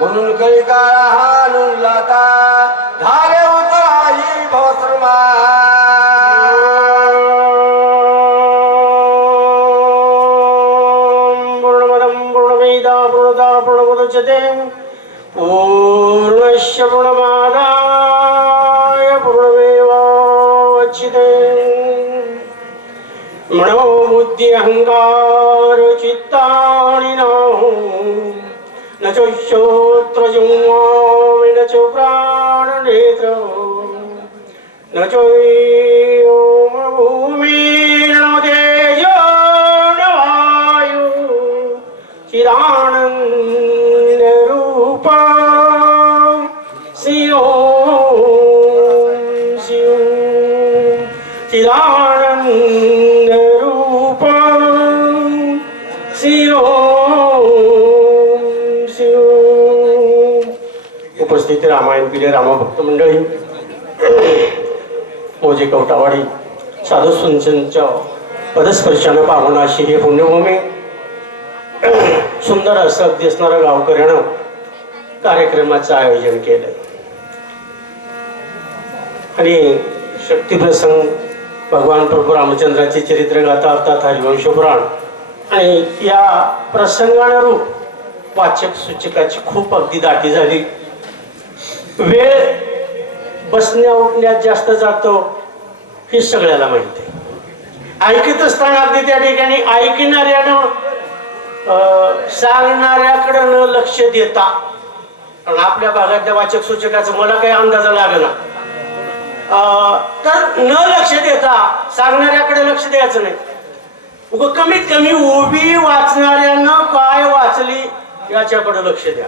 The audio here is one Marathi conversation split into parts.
म्हणून काही काळा हाणून लाता झाले उतराई भवसमा पूर्णमदं पूर्णमेदा पूर्णदा पूर्णमुदच्यते पूर्णस्य पूर्णमादाय पूर्णमेवावशिष्यते मनो बुद्धि अहंकार चित्तानि न च श्रोत्रजुम्नामि न च प्राणनेत्र न च भूमिर्न तेजो न वायु चिदानन्दरूपा शिवं शिवं चिदानन्दरूपा उपस्थित रामायण पिले रामभक्त मंडळी, मोजे कवटावाडी साधू सुंचनच्या पदस्पर्शानं पावन अशी हे पुण्यभूमी, सुंदर असं अगदी असणारं गावकऱ्यानं कार्यक्रमाचं आयोजन केलं आणि शक्तिप्रसंग भगवान प्रभू रामचंद्राचे चरित्र गाथा अर्थात हरिवंश पुराण आणि या प्रसंगानुरूप वाचक सूचकाची खूप अगदी दाटी झाली. वेळ बसण्या उठण्यात जास्त जातो हे सगळ्याला माहिती आहे. ऐकत असताना अगदी त्या ठिकाणी ऐकणाऱ्यानं सांगणाऱ्याकडे न लक्ष देता, कारण आपल्या भागातल्या वाचक सूचकाचं मला काही अंदाजा लागला तर न लक्ष देता सांगणाऱ्याकडे लक्ष द्यायचं नाही. कमीत कमी उभी वाचणाऱ्यानं काय वाचली याच्याकडे लक्ष द्या,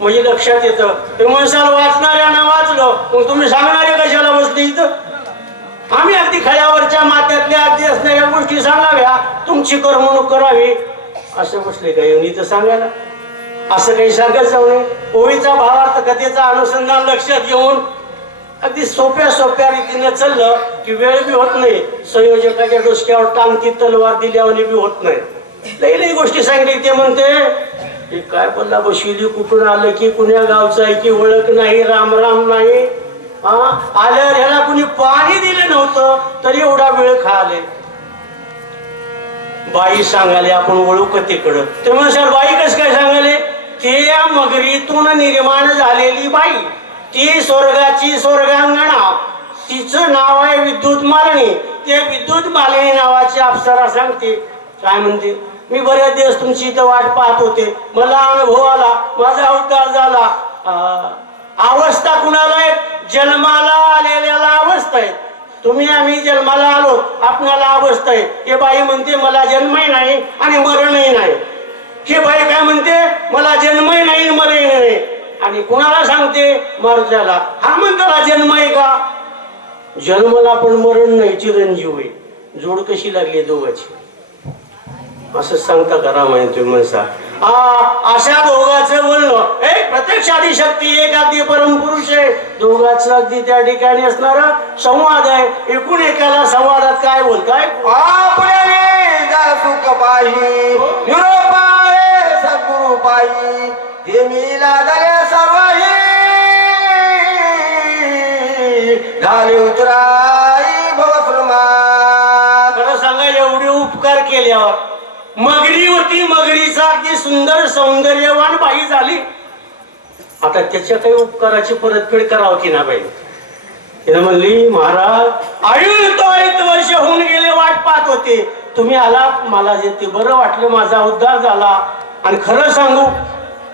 म्हणजे लक्षात येतं. ते म्हणसाल वाचणाऱ्यानं वाचलं, मग तुम्ही सांगणारे कशाला बसले इथं? आम्ही अगदी खळ्यावरच्या मात्यातल्या अगदी असणाऱ्या गोष्टी सांगाव्या, तुमची करमणूक करावी असं बसले का येऊन इथं सांगायला? असं काही सांगत जाऊ नये. ओळीचा भावार्थ कथेचा अनुसंधान लक्षात घेऊन अगदी सोप्या सोप्या रीतीने चाललं की वेळ बी होत नाही, संयोजकाच्या डोसक्यावर टांगती तलवार दिल्यावर बी होत नाही. लई लई गोष्टी सांगितली. ते म्हणते की काय बोलला बशिवली, कुठून आलं की कुण्या गावचं आहे की ओळख नाही, राम राम नाही. आल्यावर ह्याला कुणी पाणी दिलं नव्हतं तरी एवढा वेळ खाले. बाई सांगाले आपण ओळखू कथेकडं. ते म्हणशाल बाई कस काय सांगाले? ते या मगरीतून निर्माण झालेली बाई, ती स्वर्गाची स्वर्गांगणा, तिचं नाव आहे विद्युत मालिनी. ते विद्युत मालिनी नावाची अप्सरा सांगते. काय म्हणते? मी बऱ्याच दिवस तुमची इथं वाट पाहत होते, मला अनुभव आला, माझा अवतार झाला. अवस्था कुणाला आहे? जन्माला आलेल्याला अवस्था आहे. तुम्ही आम्ही जन्माला आलो, आपणाला अवस्था आहे. हे बाई म्हणते मला जन्मही नाही आणि मरणही नाही. हे बाई काय म्हणते? मला जन्मही नाही मरणही नाही. आणि कुणाला सांगते? मरत्याला. हा म्हणताला जन्म आहे का? जन्मला पण मरण नाही, चिरंजीव आहे. जोड कशी लागली दोघांची असं सांगता का रामायण? तुम्ही म्हणसा अशा दोघांचं बोलणं प्रत्यक्ष आदिशक्ती एक आदी परमपुरुष आहे. दोघांचं अगदी त्या ठिकाणी असणारा संवाद आहे. एकूण एकाला संवादात काय बोलताय? सुख पाही निरोपाय सद्गुरु पाही हे मी लागले सर्वही झाले उतराई भवसमा. खरं सांगा, एवढे उपकार केल्यावर मगरी होती, मगरीचा अगदी सुंदर सौंदर्यवान बाई झाली. आता त्याच्या काही उपकाराची परतफेड करावं की ना बाई? तिने म्हणली महाराज आयुर्त वर्ष होऊन गेले, वाट पाहत होते, तुम्ही आला, मला जे ते बरं वाटलं, माझा उद्धार झाला. आणि खरं सांगू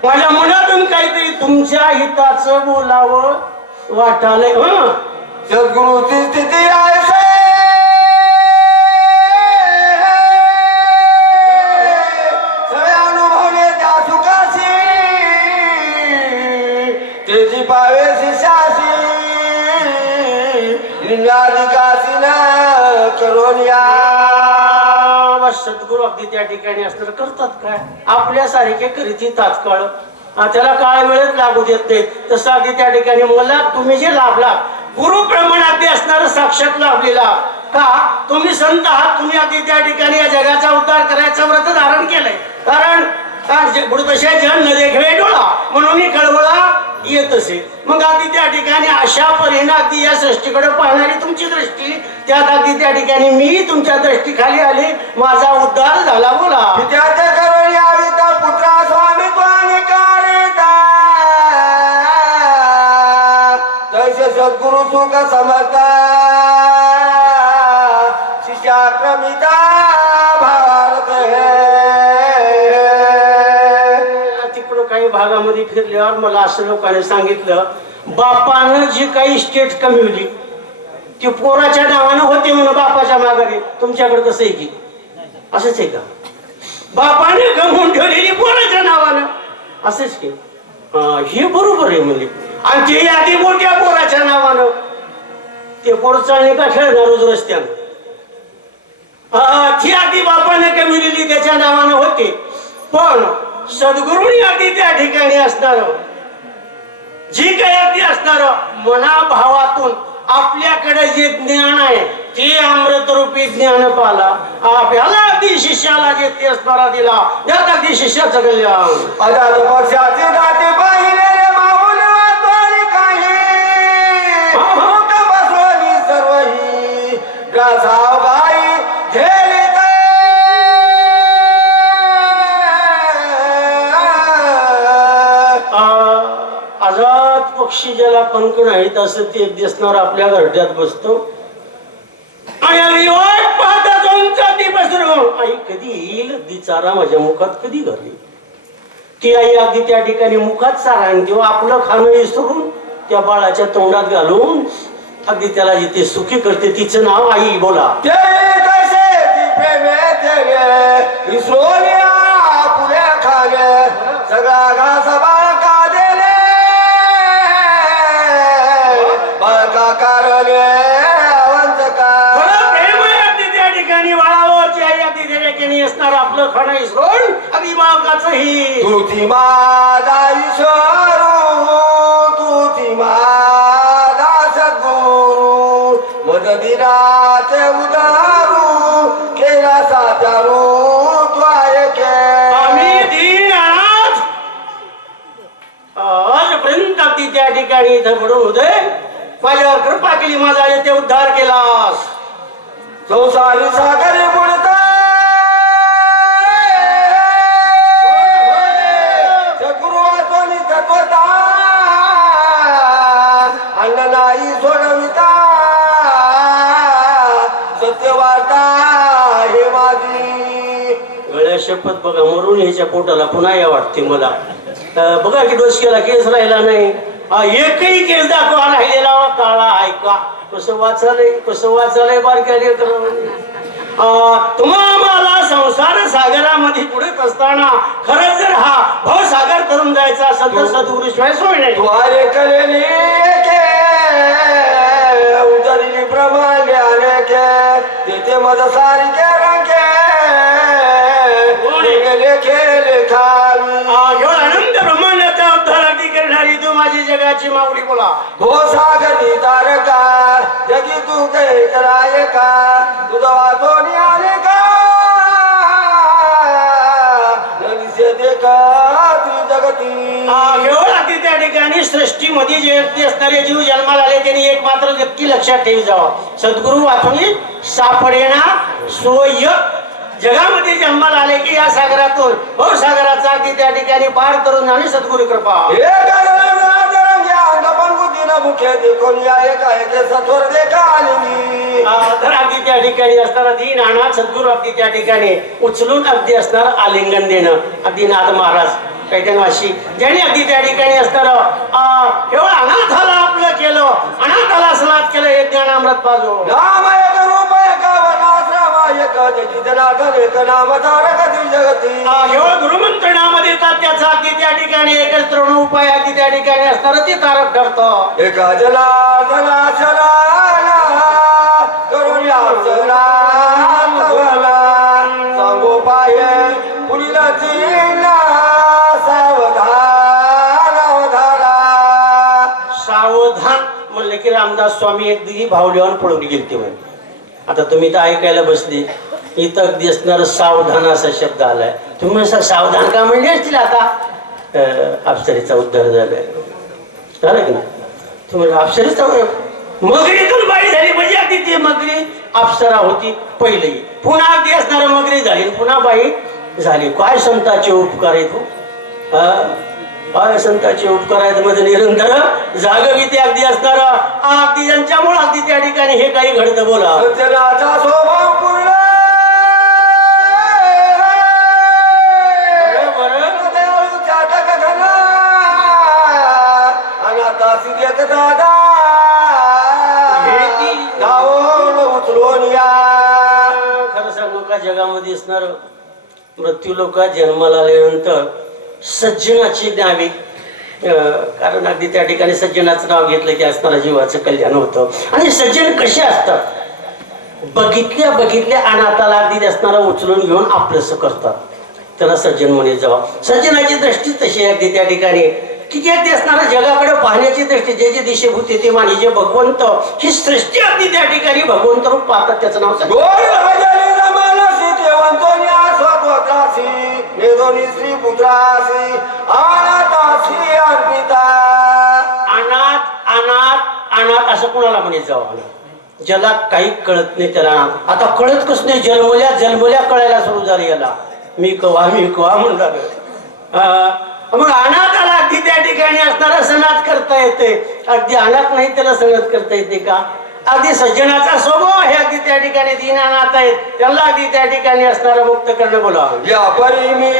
माझ्या मनातून काहीतरी तुमच्या हिताचं बोलावं वाटालंय. सद्गुरूची स्थिती आहे पावे शिष्याशी निन्याधिकाशी ना करोनिया. सद्गुरू अगदी त्या ठिकाणी असणार करतात काय? आपल्यासारखे करीती तात्काळ, त्याला काळ वेळच लागू देत नाहीत. तसं अगदी त्या ठिकाणी मला तुम्ही जे लाभला गुरु प्रमाणात असणार साक्षात लाभलेला का? तुम्ही संत आहात, तुम्ही अगदी त्या ठिकाणी या जगाचा उद्धार करायचं व्रत धारण केलंय. कारण जन न देखवे डोळा, म्हणून तसे मग अगदी त्या ठिकाणी अशा परीने अगदी या सृष्टीकडे पाहणारी तुमची दृष्टी त्यात अगदी त्या ठिकाणी मी तुमच्या दृष्टीखाली आले माझा उद्धार झाला बोला पित्याच्या करुणी आविता पुत्रा स्वामी त्वाने कारिता तैसे सद्गुरु सुख समर्था शिष्याक्रमिता भारत तिकडं काही भागामध्ये फिरल्यावर मला असं लोकांनी सांगितलं बापानं जी काही स्टेट कमवली ती पोराच्या नावानं होते म्हणून बापाच्या माघारी तुमच्याकडे कसं आहे की असंच आहे का बापाने कमवून ठेवलेली पोराच्या नावानं असंच की हे बरोबर आहे म्हणजे आणि ते आधी मोठ्या पोराच्या नावानं ते पोर चालणे का खेळणार रोज रस्त्यानं ती आधी बापाने कमवलेली त्याच्या नावानं होते पण सद्गुरूंनी आधी त्या ठिकाणी असणार जी काही अगदी असणार मनाभावातून आपल्याकडे जे ज्ञान आहे ते अमृतरूपी ज्ञान पाला आपल्याला अगदी शिष्याला जे ते असणारा दिला त्यात अगदी शिष्याचं कल्याण अजात पक्षाचे दाते पाहिले रे माऊल वाटोळी काही मुख बसवली सर्वही ग्रासाव गाई झेले आजाद पक्षी ज्याला पंख नाहीत असं ते दिसणार आपल्या घरट्यात बसतो आणि आम्ही वाट पाहता जाऊन ती बसून आई कधी येईल ती चारा माझ्या मुखात कधी घाली ती आई अगदी त्या ठिकाणी मुखात चारा आणि तेव्हा आपलं खाणं विसरून त्या बाळाच्या तोंडात घालून अगदी त्याला जिथे सुखी करते तिचं नाव आई बोला पुऱ्या खाले सगळा घास बाळका दिले बाळका कारले असणार आपलं खाणं इसरून अगदी बाळकाचं ही तुझी माझा ईश्वरू तुझी माझा सद्गुरू मददिनाचे उदारू केला साचारू आम्ही दीनानाथ आजपर्यंत अगदी त्या ठिकाणी इथं पडून होते माझ्यावर कृपा केली माझा येथे उद्धार केलास संसारी सागरे बुडता सद्गुरुवाचोनी तत्वता अन्न नाही सोडविता सत्यवार्ता हे माझी गळ्या शपथ बघा मरून ह्याच्या पोटाला पुन्हा या वाटते मला बघा की डोसक्याला केस राहिला नाही एकही केस दाखवा राहिलेला काळा ऐका कसं वाचालय बारक्या तुम्हाला संसार सागरामध्ये पुढेच असताना खरंच जर हा भवसागर करून जायचा असेल तर सद्गुरु शिवाय सोय नाही द्वारे कलेली उतरली प्रमाणे अनेके तिथे मद सारखे रंगे खेळ खावी आनंद ब्रह्मांडाचा उद्धार अगदी करणारी तू माझी जगाची माऊली बोला हो सागरी तारका जगी तू काही कराय का तुझा वाचोनी आले का नदीचे देखा ती जगती केवळ अगदी त्या ठिकाणी सृष्टीमध्ये जे व्यक्ती असणारे जीव जन्माला आले त्यांनी एक मात्र नक्की लक्षात ठेवी जावं सद्गुरु वाचून सापडेना सोय जगामध्ये जन्माला आले की या सागरातून भवसागराचा अगदी त्या ठिकाणी पार करून आणि सद्गुरु कृपा मुख्य देखून या एका सत्वर देखा आली तर अगदी त्या ठिकाणी असणारा दीन अनाथ सद्गुरु अगदी त्या ठिकाणी उचलून अगदी असणार आलिंगन देणं अगदी नाथ महाराज पैठणवासी ज्यांनी अगदी त्या ठिकाणी असणार केवळ अनाथाला आपलं केलं अनाथाला स्नात केलं हे ज्ञानामृत पाजो नाम एक रूप एक वनाश्रम एक जगी जनार्दन एक नाम तारक जगती केवळ गुरुमंत्र नाम देतात त्याचा अगदी त्या ठिकाणी एकच तृण उपाय अगदी त्या ठिकाणी असणार ते तारक ठरतं एका जनार्दनाशना करून या सांगो पाये पुरीला सावधान म्हणले की रामदास स्वामी एक भावल्यावर पळून गेलते म्हणे आता तुम्ही तर ऐकायला बसले इथं अगदी असणार सावधान असा शब्द आलाय तुम्ही असं सावधान का म्हणले असतील आता अप्सरेचा उद्धार झालाय झालं की नाही? तुम्हाला अप्सरेचा मगरीतून बाई झाली म्हणजे अगदी ती मगरी अप्सरा होती पहिली, पुन्हा अगदी असणारा मगरी झाली, पुन्हा बाई झाली. काय संतांचे उपकार आहेत हो. काय संतांचे उपकार आहेत मध्ये निरंतर जागविते अगदी असणारा अगदी ज्यांच्यामुळे अगदी त्या ठिकाणी हे काही घडतं. बोला. सज्जनाचा स्वभाव पूर्ण खरं सांगू का, जगामध्ये असणार मृत्यू लोक जन्माला आल्यानंतर सज्जनाची नावे, कारण अगदी त्या ठिकाणी सज्जनाचं नाव घेतलं की असणारा जीवाचं कल्याण होतं. आणि सज्जन कसे असतात, बघितल्या अनाथाला अगदी असणारा उचलून घेऊन आपलंसं करतात, त्याला सज्जन म्हणे जावं. सज्जनाची दृष्टी तशी अगदी त्या ठिकाणी की जे असणारा जगाकडे पाहण्याची दृष्टी, जे दिशेभूती ते माने जे भगवंत ही सृष्टी अगदी त्या ठिकाणी भगवंत रूप पाहतात, त्याचं नाव सज्जन. अनाथ अनाथ अनाथ असं कोणाला म्हणे जावं. ज्याला काही कळत नाही त्याला आता कळत कस नाही, जन्मल्या कळायला सुरू झाली याला मी कवा म्हणलं. मग अनाथाला अगदी त्या ठिकाणी असणारा सनात करता येते, अगदी अनाथ नाही त्याला सनात करता येते का. अगदी सज्जनाचा स्वभाव हे अगदी त्या ठिकाणी दीन अनाथ आहेत, त्याला अगदी त्या ठिकाणी असणारा मुक्त करणं. बोला. या परी मी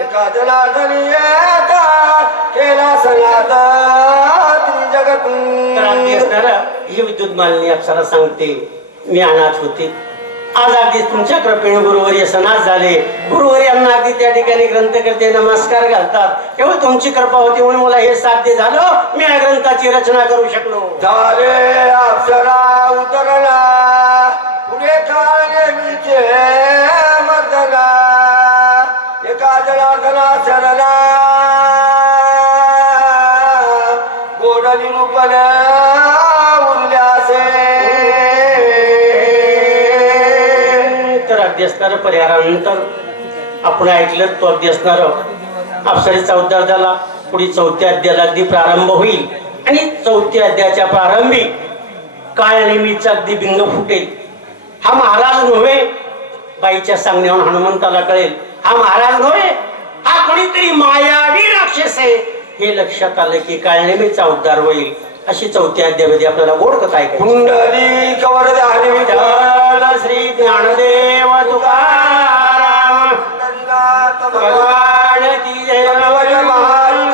एका जनार्दनी केला सनात जगत. तर अगदी असणारा ही विद्युत मालिनी अप्सरा सांगते मी अनाथ होते, आज अगदी तुमच्या कृपेने गुरुवर्य सनाथ झाले. गुरुवर्य यांना अगदी त्या ठिकाणी ग्रंथ करते नमस्कार घालतात, केवळ तुमची कृपा होती म्हणून मला हे साध्य झालं, मी या ग्रंथाची रचना करू शकलो. झाले अप्सरा उतरला पुढे काळले मीचे मर्दना एका जनार्दना शरणा गोडली रूपने उरल्यासे. तर अगदी असणारं परिहारानंतर आपण ऐकलं तो अगदी असणारं अप्सरेचा उद्धार झाला. पुढे 4थ्या अध्यायाला अगदी प्रारंभ होईल आणि 4थ्या अध्यायाच्या प्रारंभी काय नेहमीच अगदी बिंग फुटेल. हा महाराज नव्हे, बाईच्या सांगण्यावरून हनुमंताला कळेल हा महाराज नव्हे, हा कोणीतरी मायावी राक्षस आहे. हे लक्षात आलं की काय नेहमीचा उद्धार होईल. अशी 4थ्या अध्यायामध्ये आपल्याला गोड कथा ऐकायची. कुंडली कवर श्री ज्ञानदेव तुकाराम भगवान की जय. भगवान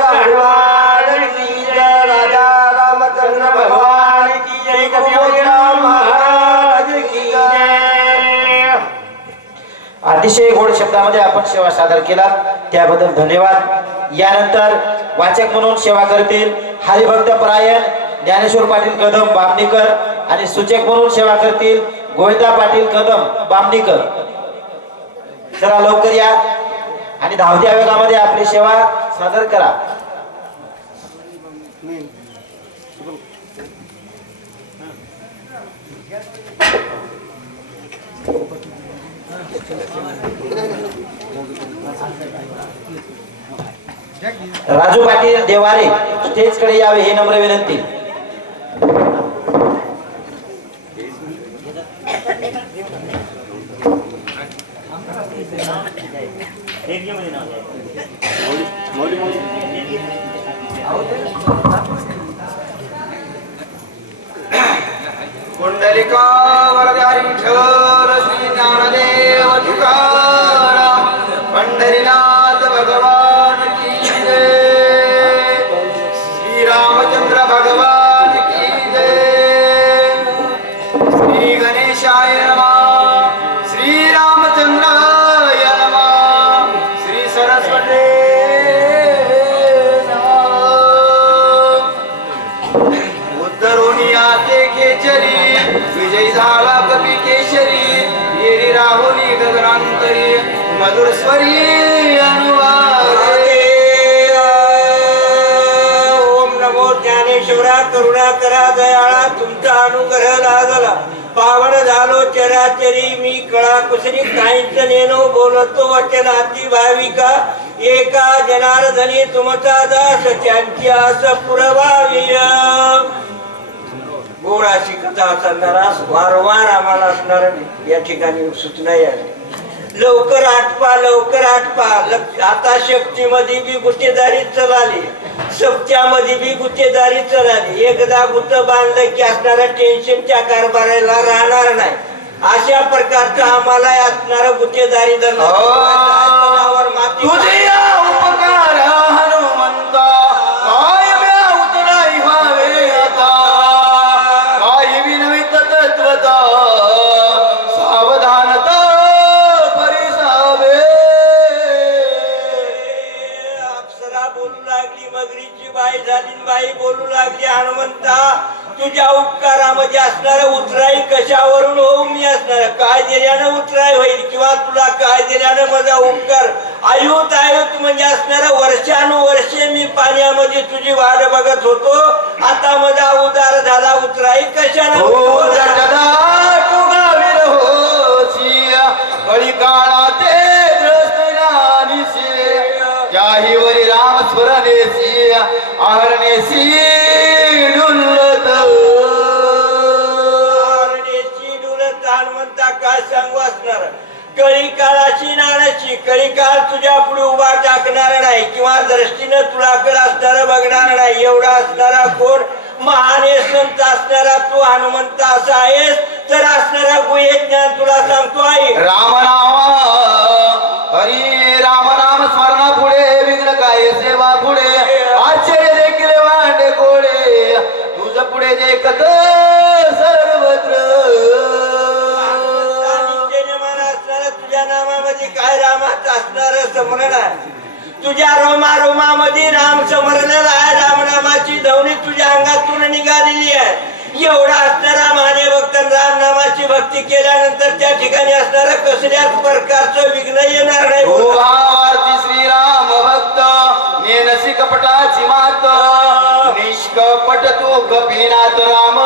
की जय. राजा रामचंद्र भगवान की जय. कपिलदेव महाराज की जय. अतिशय गोड शब्दामध्ये आपण सेवा सादर केला त्याबद्दल धन्यवाद. यानंतर वाचक म्हणून सेवा करतील हरिभक्त परायण ज्ञानेश्वर पाटील कदम बामणीकर आणि सूचक म्हणून सेवा करतील गोविंदा पाटील कदम बामणीकर. जरा लवकर या आणि धावत्या वेगामध्ये आपली सेवा सादर करा. राजू पाटील देवारे स्टेज कडे यावे ही नम्र विनंती. कुंडलिका वरदारी विठ्ठल श्री ज्ञानदेव तुकाराम पंढरीनाथ भगवान की जय. श्री रामचंद्र भगवान की जय. श्री गणेशाय नमः. श्री रामचंद्राय नमः. श्री सरस्वती खेचरी विजय झाला कवी केशरी येरी राहुली गगनांतरी मधुर स्वरी अनुवादे. ओम नमो ज्ञानेश्वरा करुणा करा दयाळा तुमचा अनुग्रह लागला पावन झालो चराचरी मी कळा कुसरी काहीच नेनो बोलतो वचनाती भाविका एका जनार्दनी तुमचा दास त्यांची आस पुरवावी गोड अशी कथा असणारा वारंवार आम्हाला असणार या ठिकाणी सूचना आहे लवकर आटपा आता शक्तीमध्ये बी गुत्तेदारी चलाली सप्त्यामध्ये बी गुत्तेदारी चलाली एकदा गुत्त बांधलं की असणारा टेन्शन त्या कारभाराला राहणार नाही अशा प्रकारचं आम्हाला असणारं गुत्तेदारी माती उपकार हनुमंता काय उतराई व्हावे आता काय विनवित तत्वता सावधानता परिसावे अप्सरा बोलू लागली मगरीची बाई झाली बाई बोलू लागली हनुमंता तुझ्या उपकारामध्ये असणार उतराई कशावरून होऊ मी असणार काय दिल्यानं उतराई होईल किंवा तुला काय दिल्यानं माझा उपकार आयुत म्हणजे असणारा वर्षानुवर्षे मी पाण्यामध्ये तुझी वाट बघत होतो आता माझा उदार झाला उतराई कशानं काळाते त्याही वरी राम स्मरणेसी आहरणेसी काय सांगू असणार कळी काळाची नाण्याची कळी काळ तुझ्या पुढे उभा टाकणार नाही किंवा दृष्टीनं तुझ्याकडे असणारा बघणार नाही एवढा असणारा कोण महान संत असणारा तू हनुमंत असा आहेस तर असणारा गुहे ज्ञान तुला सांगतो आहे रामनाम हरी रामनाम स्मरणा पुढे विघ्न काय सेवा पुढे आश्चर्य देखील वांडे गोळे तुझ पुढे देखत सर्वत्र तुझ्या नामामध्ये काय रामाचं असणार स्मरण आहे तुझ्या रोमामध्ये राम स्मरण आहे रामनामाची ध्वनी तुझ्या अंगातून निघालेली आहे एवढा असणारा महाने भक्त रामनामाची भक्ती केल्यानंतर त्या ठिकाणी असणारा कसल्याच प्रकारचं विघ्न येणार नाही श्रीराम भक्त नेनसी कपटाची मात निष्कपट तू कपिनाथ राम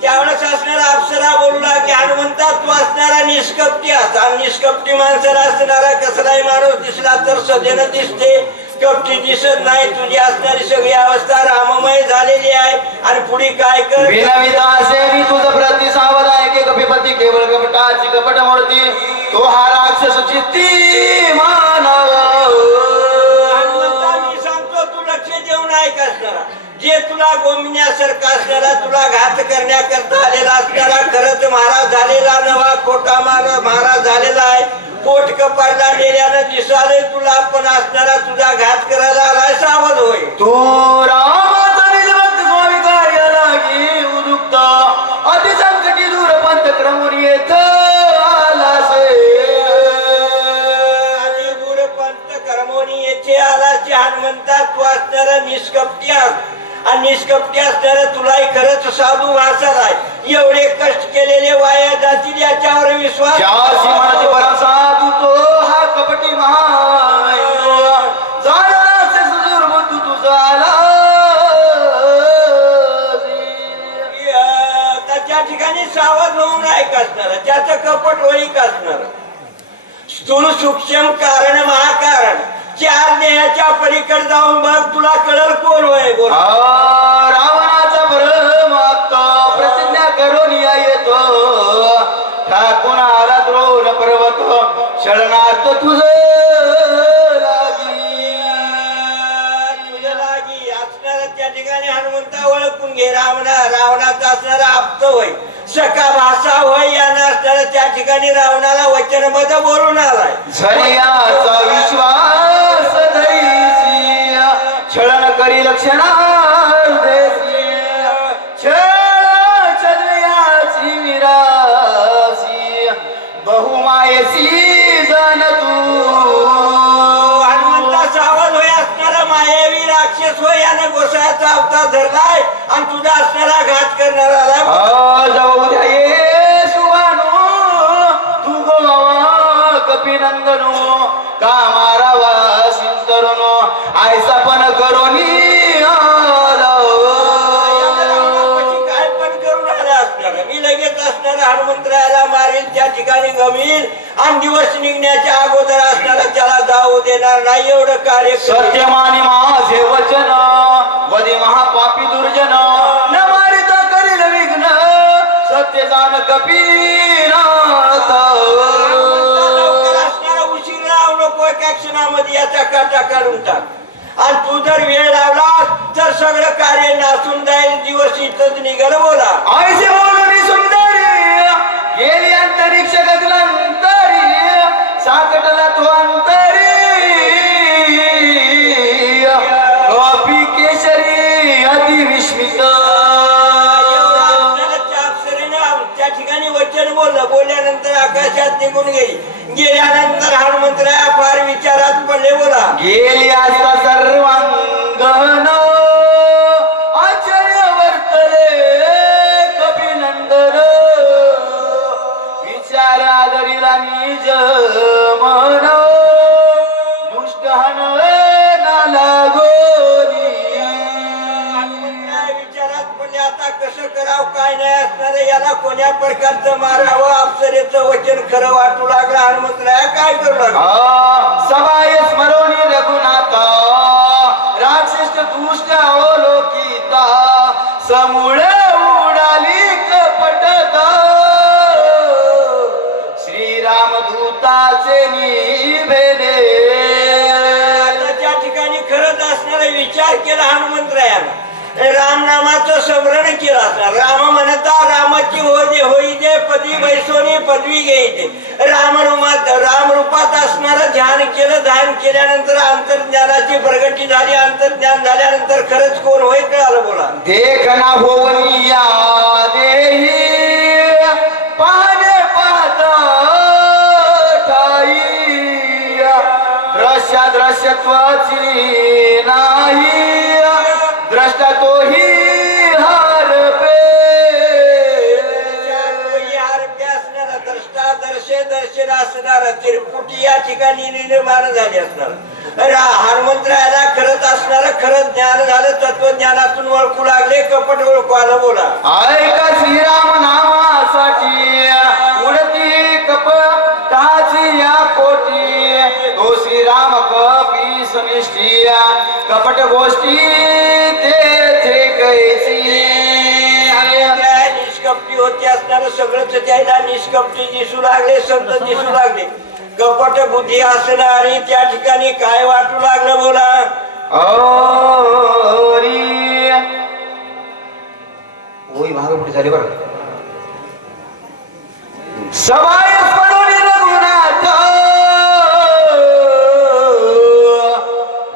त्यावेळेस असणारा अप्सरा बोलू लागली हनुमंता तू असणारा निष्कपटी असा निष्कपटी माणसाला असणारा कसलाही माणूस दिसला तर सध्यानं दिसते कपटी दिसत नाही तुझी असणारी सगळी अवस्था राममय झालेली आहे आणि पुढे काय कर विनविता असे मी तुझं प्रति सावध आहे की कपिपती केवळ कपटाची कपट मूर्ती तो हा राक्षस चित्ती मानव हनुमंता मी सांगतो तू लक्ष देऊन ऐक असणारा जे तुला गोमिण्यासारखा असणारा तुला घात करण्याकरता आलेला असणारा खरंच महाराज झालेला नवा खोटा महाराज झालेला आहे पोट कपाळला नेल्यानं दिसाले तुला पण असणारा तुझा घात करायला आलाय सावध होय तू रामाचा निजभक्त स्वामी कार्य लागी उदुक्त अतिसंकटी दूर पंथ क्रमून येत आलासे आणि दूर पंथ क्रमोनी येथे आलाचे हनुमंता तू असणारा निष्कपटी आणि निष्कपटी असणारा तुलाही खरंच साधू वाचाल आहे एवढे कष्ट केलेले वाया जातील याच्यावर विश्वास साधू तो हा कपटी महाय जाणाराचे सुदूर बुद्धू तुझा त्या ठिकाणी सावध होऊन ऐक असणार त्याचं कपट वैक असणार स्थूल सूक्ष्म कारण महाकारण चार देहाच्या पलीकडे जाऊन बघ तुला कळल कोण होय बोल रावणाचा ब्रह्माप्त प्रतिज्ञा करून येतो ठाकून आला द्रोण पर्वत शरणार्थ तुझ लागी असणारा त्या ठिकाणी हनुमंता ओळखून घे रावणाचा असणारा आप्त होय सखा भाषा होय यानं असणारा त्या ठिकाणी रावणाला वचनबद्ध बोलून आलाय झरियाचा विश्वास धैसी छळण करी लक्षणा छळयाची विरासी बहुमायसी जन तू हनुमंता सावध होय असणारा मायावी राक्षस होय यानं गोसाळ्याचा अवतार धरलाय आणि तुझा असणारा घात करणारा जाऊ द्या ये सुवानो तू गोवा कपिनंदनो का मारावा सिंतरनो आयसा पण करोनी असणारा हनुमंतरायाला मारेल, त्या ठिकाणी गमील आणि दिवस निघण्याच्या अगोदर असणारा त्याला जाऊ देणार नाही. एवढं कार्य सत्यमानी माझे वचन वदे महापापी दुर्जन न मारित करील विघ्न सत्य जाण कपीनाथ. लवकर असणारा उशीर लावू नको, एका क्षणामध्ये याचा काटा काढून टाक. आणि तू जर वेळ लावला तर सगळं कार्य नासून जाईल. दिवस इथंच निघाल. बोला आईचे बोलणी सुंदरी गेली अंतरिक्ष गगनांतरी साकटला तो अंतरी कॉपी केशरी अति विस्मित. त्या ठिकाणी वचन बोलल्यानंतर आकाशात निघून गेल्यानंतर हनुमंतराया फार विचारात पडले. बोला गेली असता सर्वांगण आश्चर्य वर्तले कपिनंदन विचार आदरीला निज मन दुष्ट हनवना गोली. विचारात पडले आता कसं करावं काय नाही असणार, याला कोण्या प्रकारचं मारावं. अप्सरेचं वचन खरं वाटू लागलं. हनुमंतराया काय करू लागला. सवाय स्मरोनी रघुनाथ राक्षस दुष्ट अवलोकिता समूळ उडाली कपटता श्रीरामदूताचे निभेले. त्या ठिकाणी खरंच असणारा विचार केला हनुमंतरायानं. रामनामाचं स्मरण केलं असणार. राम म्हणता रामाची होई दे पदवी बैसोनी पदवी घ्यायचे. रामरूपात असणारं ध्यान केलं. ध्यान केल्यानंतर अंतर्ज्ञानाची प्रगती झाली. अंतर्ज्ञान झाल्यानंतर खरंच कोण होय कळालं. बोला देखना होवनिया देही पाहणे पाहता ठाई दृश्या दृश्यत्वाची नाही द्रष्टा तोही हरपे. असणारा द्रष्टा दर्शन असणारा त्रिपुटी या ठिकाणी निर्माण झाली असणार. हनुमंतरायाला खरंच असणारं खरंच ज्ञान झालं. तत्वज्ञानातून ओळखू लागले. कपट ओळखू आलं. बोला ऐका श्रीराम नामासाठी उडती कपटाची या कोटी तो श्रीराम कपी सुनिष्ठिया कपट गोष्टी तेथे कैसी. निष्कपटी होती असणारं सगळंच त्याला निष्कपटी दिसू लागले. संत दिसू लागले. कपट बुद्धी असणारी त्या ठिकाणी काय वाटू लागलं. बोला ओय मागे पुढे झाले बरं. सवाय स्मरोनी रघुनाथ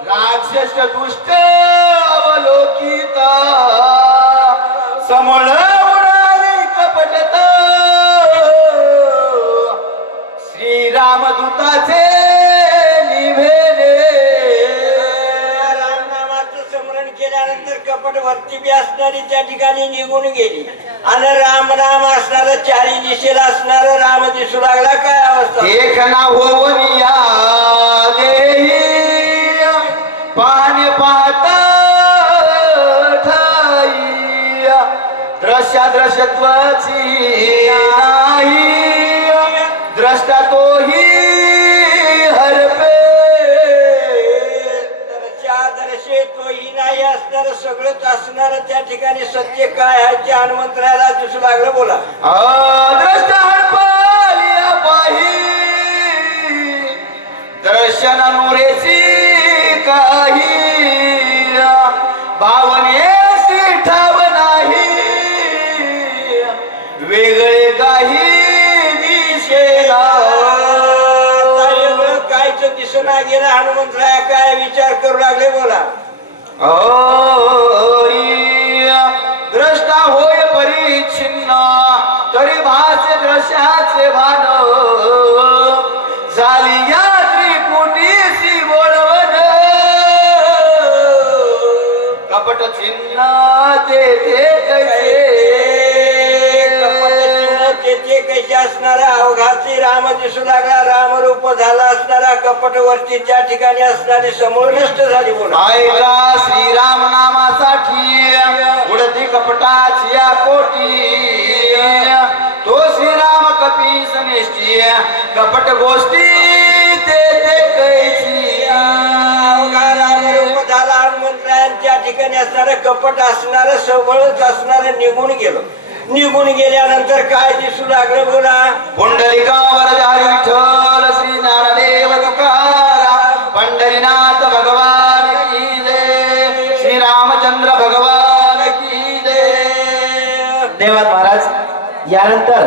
राक्षस दुष्ट अवलोकिता समळ उडाली कपटता श्रीरामदूताचे निभेले. रामनामाचं स्मरण केल्यानंतर कपट वरती बी असणारी त्या ठिकाणी निघून गेली. आणि रामनाम असणार चारी दिशेला असणार राम दिसू लागला. काय अवस्था. देखना होवनिया देही पाहणे पाहता ठाई दृश्या दृश्यत्वाची नाही द्रष्टा तोही हरपे. दर्शे तोही नाही असणार सगळंच असणार त्या ठिकाणी सत्य काय आहे ते हनुमंतरायाला दिसू लागलं. बोला द्रष्टा हरपालिया पाही दर्शन नुरेची काही भावनेसी ठाव नाही वेगळे काही दिसेना. कायच दिसना गेलं. हनुमंतराया काय विचार करू लागले. बोला द्रष्टा होय परिच्छिन्न तरी भासे दृश्याचे भान झाली या त्रिपुटीसी बोलवन कपट चिन्ह तेथे तेथे कैसे असणारा अवघाची राम दिसू लागला. रामरूप झाला असणारा कपट वरती त्या ठिकाणी असणारी समूळ नष्ट झाली. बोला ऐका श्रीराम नामासाठी उडती कपटाची या कोटी तो कपट गोष्टी ते कैची रामरूप झाला हनुमंतरायांच्या ठिकाणी असणारं कपट असणारं सबळच असणारं निघून गेलो. निघून गेल्यानंतर काय दिसू लागलं बोला. पुंडलिकावर हरी विठ्ठल श्री ज्ञानदेव तुकाराम पंढरीनाथ भगवान की जय श्री रामचंद्र भगवान की जय. देवात महाराज यानंतर